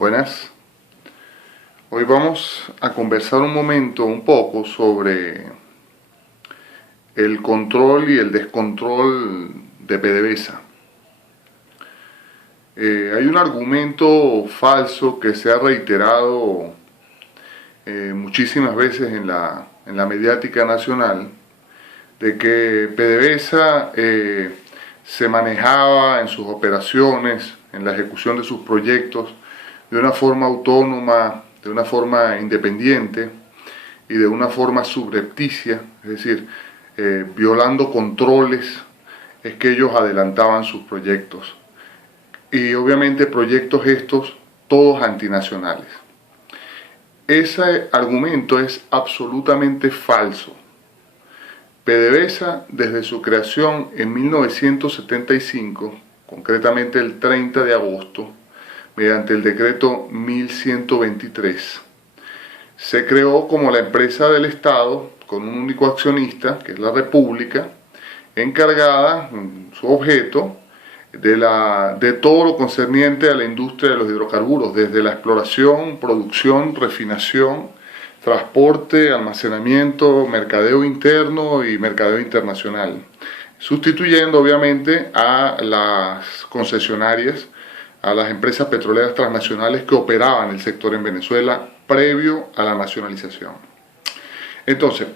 Buenas. Hoy vamos a conversar un poco sobre el control y el descontrol de PDVSA. Hay un argumento falso que se ha reiterado muchísimas veces en la mediática nacional, de que PDVSA se manejaba en sus operaciones, en la ejecución de sus proyectos, de una forma autónoma, de una forma independiente y de una forma subrepticia, es decir, violando controles, es que ellos adelantaban sus proyectos. Y obviamente proyectos estos, todos antinacionales. Ese argumento es absolutamente falso. PDVSA, desde su creación en 1975, concretamente el 30 de agosto, mediante el decreto 1123, se creó como la empresa del Estado con un único accionista, que es la República, encargada, su objeto, de todo lo concerniente a la industria de los hidrocarburos, desde la exploración, producción, refinación, transporte, almacenamiento, mercadeo interno y mercadeo internacional, sustituyendo obviamente a las concesionarias, a las empresas petroleras transnacionales que operaban el sector en Venezuela previo a la nacionalización. Entonces,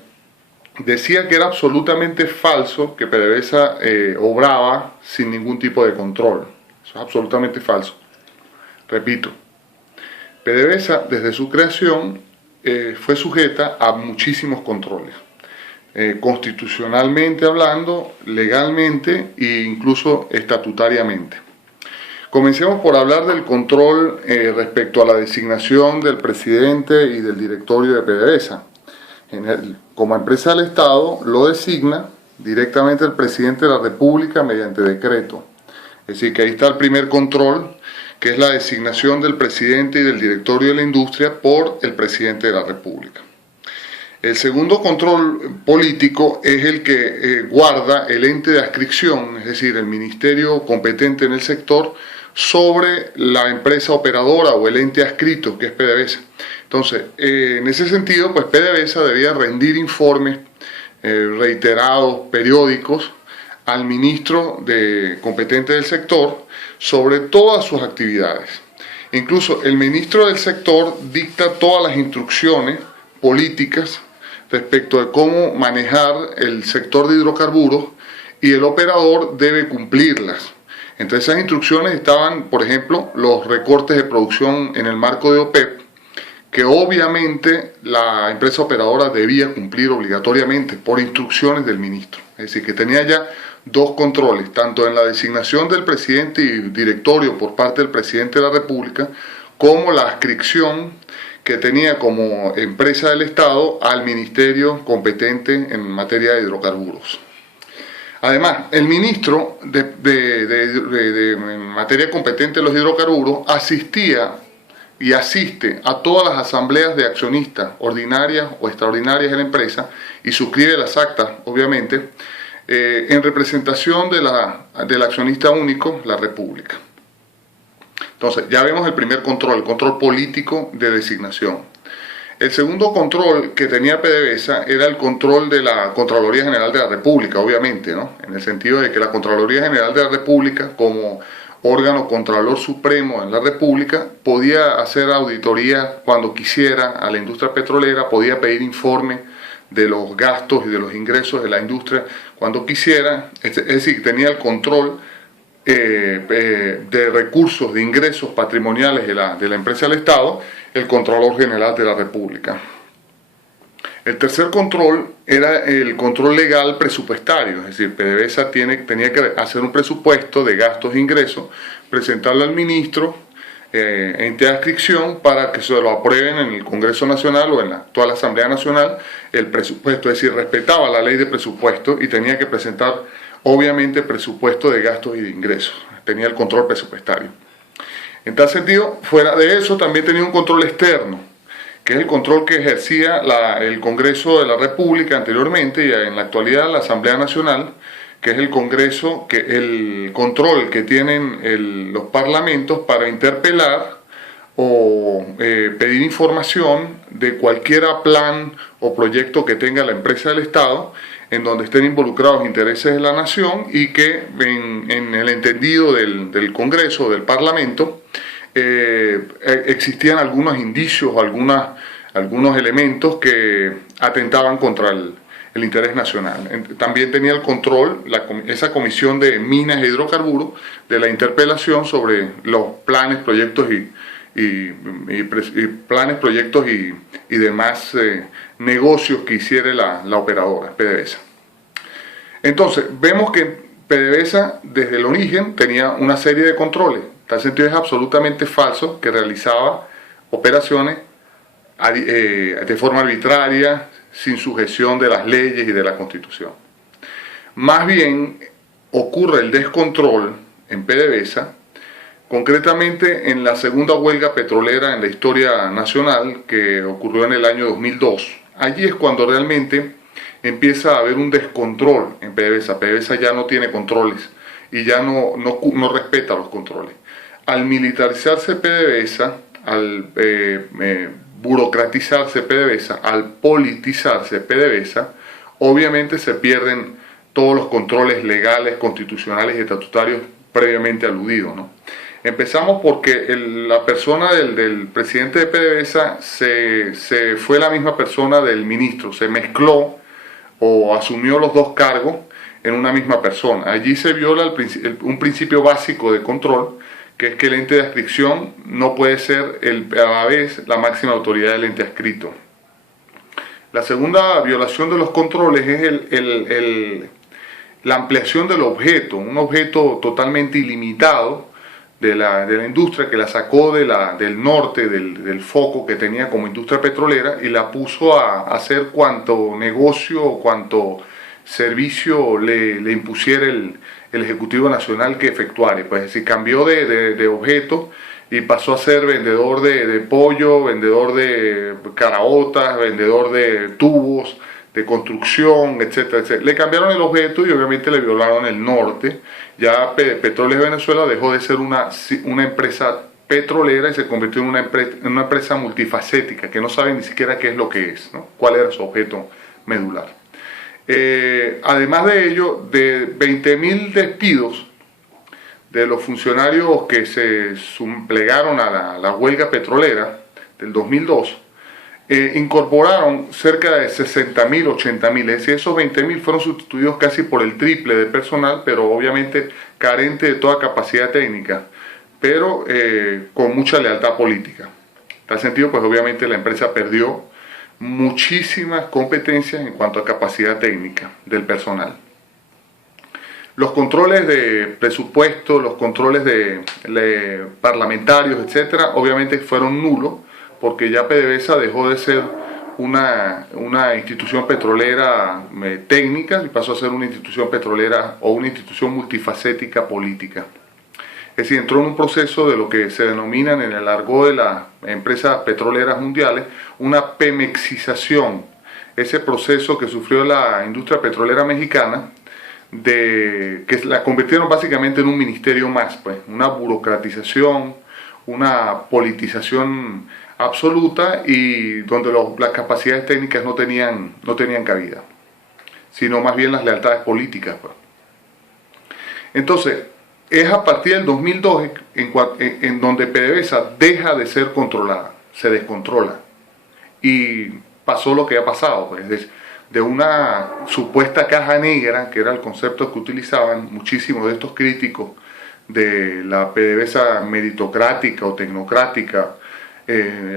decía que era absolutamente falso que PDVSA obraba sin ningún tipo de control. Eso es absolutamente falso. Repito, PDVSA desde su creación fue sujeta a muchísimos controles, constitucionalmente hablando, legalmente e incluso estatutariamente. Comencemos por hablar del control respecto a la designación del presidente y del directorio de PDVSA. Como empresa del Estado lo designa directamente el presidente de la República mediante decreto. Es decir, que ahí está el primer control, que es la designación del presidente y del directorio de la industria por el presidente de la República. El segundo control político es el que guarda el ente de adscripción, es decir, el ministerio competente en el sector, sobre la empresa operadora o el ente adscrito, que es PDVSA. Entonces, en ese sentido, pues PDVSA debía rendir informes reiterados, periódicos, al ministro competente del sector sobre todas sus actividades. Incluso el ministro del sector dicta todas las instrucciones políticas respecto de cómo manejar el sector de hidrocarburos, y el operador debe cumplirlas. Entre esas instrucciones estaban, por ejemplo, los recortes de producción en el marco de OPEP, que obviamente la empresa operadora debía cumplir obligatoriamente por instrucciones del ministro. Es decir, que tenía ya dos controles, tanto en la designación del presidente y directorio por parte del presidente de la República, como la adscripción que tenía como empresa del Estado al ministerio competente en materia de hidrocarburos. Además, el ministro en materia competente de los hidrocarburos asistía y asiste a todas las asambleas de accionistas ordinarias o extraordinarias de la empresa y suscribe las actas, obviamente, en representación del accionista único, la República. Entonces, ya vemos el primer control, el control político de designación. El segundo control que tenía PDVSA era el control de la Contraloría General de la República, obviamente, ¿no? En el sentido de que la Contraloría General de la República, como órgano contralor supremo en la República, podía hacer auditoría cuando quisiera a la industria petrolera, podía pedir informes de los gastos y de los ingresos de la industria cuando quisiera, es decir, tenía el control de recursos, de ingresos patrimoniales de la empresa del Estado, el Contralor General de la República. El tercer control era el control legal presupuestario, es decir, PDVSA tenía que hacer un presupuesto de gastos e ingresos, presentarlo al ministro, ente de adscripción, para que se lo aprueben en el Congreso Nacional o en la actual Asamblea Nacional el presupuesto. Es decir, respetaba la ley de presupuesto y tenía que presentar obviamente presupuesto de gastos y de ingresos, tenía el control presupuestario. En tal sentido, fuera de eso, también tenía un control externo, que es el control que ejercía el Congreso de la República anteriormente y en la actualidad la Asamblea Nacional, que es el Congreso, el control que tienen los parlamentos para interpelar o pedir información de cualquier plan o proyecto que tenga la empresa del Estado, en donde estén involucrados intereses de la nación y que en el entendido del Congreso, del Parlamento, existían algunos indicios o algunos elementos que atentaban contra el interés nacional. También tenía el control, esa comisión de minas e hidrocarburos, de la interpelación sobre los planes, proyectos y demás negocios que hiciera la operadora, PDVSA. Entonces, vemos que PDVSA desde el origen tenía una serie de controles. En tal sentido es absolutamente falso que realizaba operaciones de forma arbitraria, sin sujeción de las leyes y de la Constitución. Más bien ocurre el descontrol en PDVSA, concretamente en la segunda huelga petrolera en la historia nacional, que ocurrió en el año 2002. Allí es cuando realmente empieza a haber un descontrol en PDVSA. PDVSA ya no tiene controles y ya no respeta los controles. Al militarizarse PDVSA, al burocratizarse PDVSA, al politizarse PDVSA, obviamente se pierden todos los controles legales, constitucionales y estatutarios previamente aludidos, ¿no? Empezamos porque la persona del presidente de PDVSA se fue la misma persona del ministro, se mezcló o asumió los dos cargos en una misma persona. Allí se viola un principio básico de control, que es que el ente de adscripción no puede ser a la vez la máxima autoridad del ente adscrito. La segunda violación de los controles es la ampliación del objeto, un objeto totalmente ilimitado de la industria, que la sacó del norte, del foco que tenía como industria petrolera, y la puso a hacer cuanto negocio o cuanto servicio le impusiera el Ejecutivo Nacional que efectuare. Pues es decir, cambió de objeto y pasó a ser vendedor de pollo, vendedor de caraotas, vendedor de tubos, de construcción, etcétera, etcétera. Le cambiaron el objeto y obviamente le violaron el norte. Ya Petróleos de Venezuela dejó de ser una empresa petrolera y se convirtió en una empresa multifacética, que no sabe ni siquiera qué es lo que es, ¿no? Cuál era su objeto medular. Además de ello, de 20.000 despidos de los funcionarios que se plegaron a la huelga petrolera del 2002, incorporaron cerca de 60.000, 80.000, es decir, esos 20.000 fueron sustituidos casi por el triple de personal, pero obviamente carente de toda capacidad técnica, pero con mucha lealtad política. En tal sentido, pues obviamente la empresa perdió muchísimas competencias en cuanto a capacidad técnica del personal. Los controles de presupuesto, los controles de parlamentarios, etcétera, obviamente fueron nulos, porque ya PDVSA dejó de ser una institución petrolera técnica y pasó a ser una institución petrolera o una institución multifacética política. Es decir, entró en un proceso de lo que se denominan en el argot de las empresas petroleras mundiales una pemexización. Ese proceso que sufrió la industria petrolera mexicana, que la convirtieron básicamente en un ministerio más, pues, una burocratización, una politización absoluta, y donde las capacidades técnicas no tenían cabida, sino más bien las lealtades políticas, pues. Entonces, es a partir del 2002 en donde PDVSA deja de ser controlada, se descontrola, y pasó lo que ha pasado, pues, de una supuesta caja negra, que era el concepto que utilizaban muchísimos de estos críticos de la PDVSA meritocrática o tecnocrática.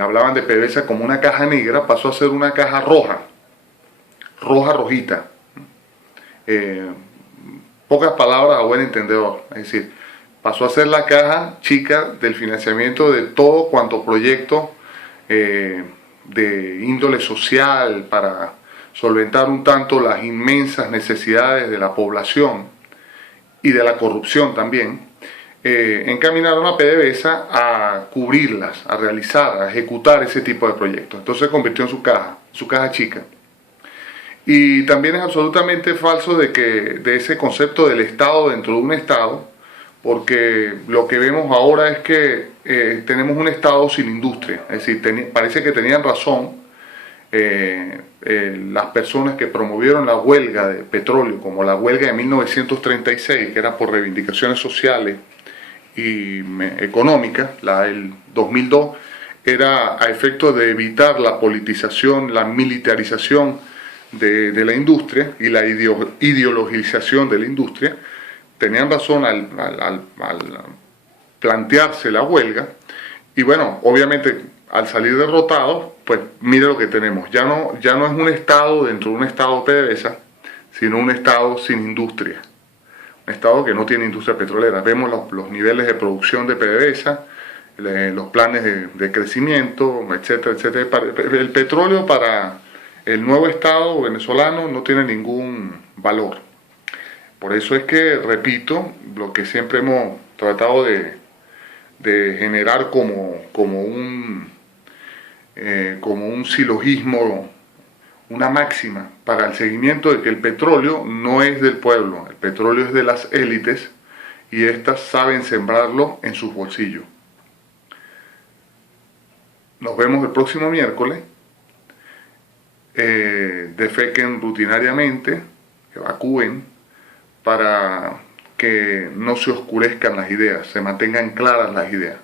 Hablaban de PDVSA como una caja negra, pasó a ser una caja rojita. Pocas palabras a buen entendedor, es decir, pasó a ser la caja chica del financiamiento de todo cuanto proyecto de índole social para solventar un tanto las inmensas necesidades de la población y de la corrupción también. Encaminaron a PDVSA a cubrirlas, a realizar, a ejecutar ese tipo de proyectos. Entonces se convirtió en su caja chica. Y también es absolutamente falso de ese concepto del Estado dentro de un Estado, porque lo que vemos ahora es que tenemos un Estado sin industria. Es decir, parece que tenían razón las personas que promovieron la huelga de petróleo, como la huelga de 1936, que era por reivindicaciones sociales y económicas. La del 2002 era a efecto de evitar la politización, la militarización de la industria y la ideologización de la industria. Tenían razón al plantearse la huelga, y bueno, obviamente al salir derrotados, pues mire lo que tenemos. Ya no es un Estado dentro de un Estado PDVSA, sino un Estado sin industria. Un Estado que no tiene industria petrolera. Vemos los niveles de producción de PDVSA, los planes de crecimiento, etcétera, etcétera. El petróleo para el nuevo Estado venezolano no tiene ningún valor. Por eso es que, repito, lo que siempre hemos tratado de generar como un silogismo, una máxima para el seguimiento de que el petróleo no es del pueblo, el petróleo es de las élites, y éstas saben sembrarlo en sus bolsillos. Nos vemos el próximo miércoles. Defequen rutinariamente, evacúen, para que no se oscurezcan las ideas, se mantengan claras las ideas.